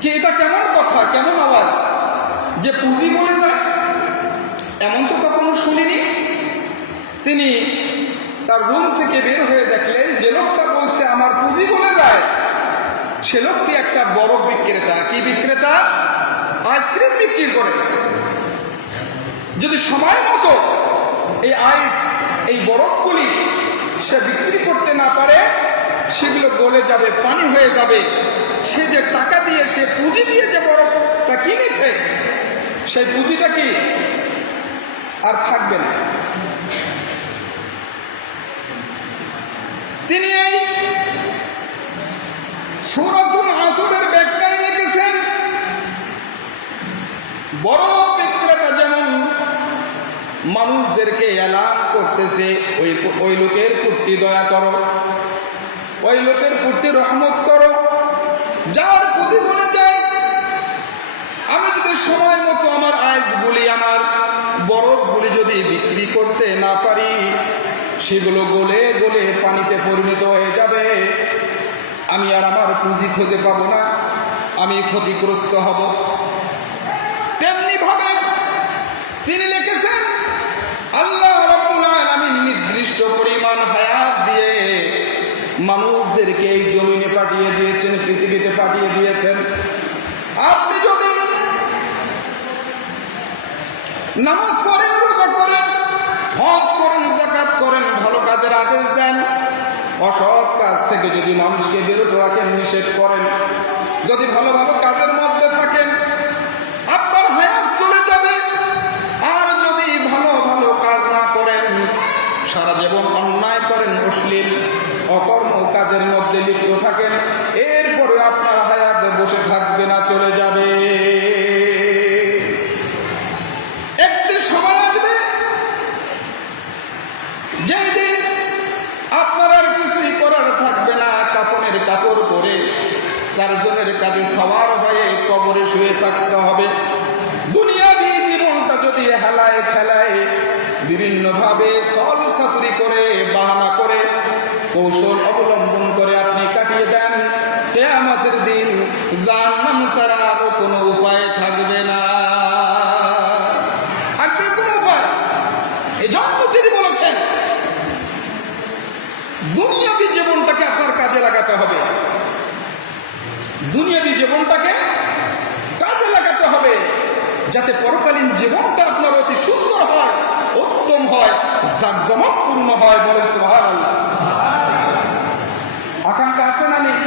যে এটা কেমন কথা, কেমন আওয়াজ যে পুঁজি বলে যায়, এমন তো কখনো শুনিনি। তিনি তার রুম থেকে বের হয়ে দেখলেন যে লোকটা বলছে আমার পুঁজি বলে যায়, সে লোকটি একটা বড় বিক্রেতা। কি বিক্রেতা? আইসক্রিম বিক্রি করে। যদি সময় মতো এই আইস, এই বরফগুলি সে বিক্রি করতে না পারে, সেগুলো গলে যাবে, পানি হয়ে যাবে। সে যে টাকা দিয়ে, সে পুঁজি দিয়ে যে বরফটা কিনেছে, সেই পুঁজিটা কি আর থাকবে না। তিনি এই সূরাতুল আসরের ব্যাখ্যায় লিখেছেন, বড় বিক্রেতা যেমন মানুষদেরকে এলান করতেছে, ওই লোকের প্রতি দয়া করো, ওই লোকের প্রতি রহমত করো, যার পুঁজি বলে যায়। আমি যদি সময় মতো আমার আইসগুলি, আমার বরফগুলি যদি বিক্রি করতে না পারি, সেগুলো গলে গলে পানিতে পরিণত হয়ে যাবে। আমি আর আমার পুঁজি খুঁজে পাবো না, আমি ক্ষতিগ্রস্ত হব। তেমনি ভাবে তিনি লিখেছেন, আল্লাহ রাব্বুল আলামিন নির্দিষ্ট পরিমাণ হায়াত দিয়ে মানুষদেরকে এই জমিনে পাঠিয়ে দিয়েছেন, পৃথিবীতে পাঠিয়ে দিয়েছেন। আপনি যদি নামাজ পড়েন, রোজা করেন, হজ করেন, যাকাত করেন, ভালো কাজের আদেশ দেন, অসৎ কাজ থেকে যদি মানুষকে বিরত রাখেন, নিষেধ করেন, যদি ভালো ভালো কাজের মধ্যে থাকেন, আপনার হায়াত চলে যাবে। আর যদি ভালো ভালো কাজ না করেন, সারা জীবন অন্যায় করেন, অশ্লীল অকর্ম কাজের মধ্যে লিপ্ত থাকেন, এরপরে আপনার হায়াত বসে থাকবে না, চলে যাবে। একদিন সময় আসবে যেই দিন আপনার আর কিছুই করার থাকবে না, কাফনের কাপড় পরে চারজনের কাজে সওয়ার হয়ে কবরে শুয়ে থাকতে হবে। দুনিয়াবি জীবনটা যদি হেলায় খেলায় বিভিন্ন ভাবে সল সাতুরি করে, বাহানা করে, কৌশল অবলম্বন করে আপনি কাটিয়ে দেন, কিয়ামতের দিন জাহান্নাম ছাড়া আর কোনো উপায় থাকবে না। থাকবে কোনো উপায়? এই জন্য তিনি বলেছেন দুনিয়াবি জীবনটাকে আপনার কাজে লাগাতে হবে, দুনিয়াবি জীবনটাকে কাজে লাগাতে হবে, যাতে পরকালীন জীবনটা আপনার অতি সুন্দর হয়, উত্তম হয়, জাকজমকপূর্ণ হয়। বলেন সুবহানাল্লাহ। আকাঙ্ক্ষা আছে না নেই?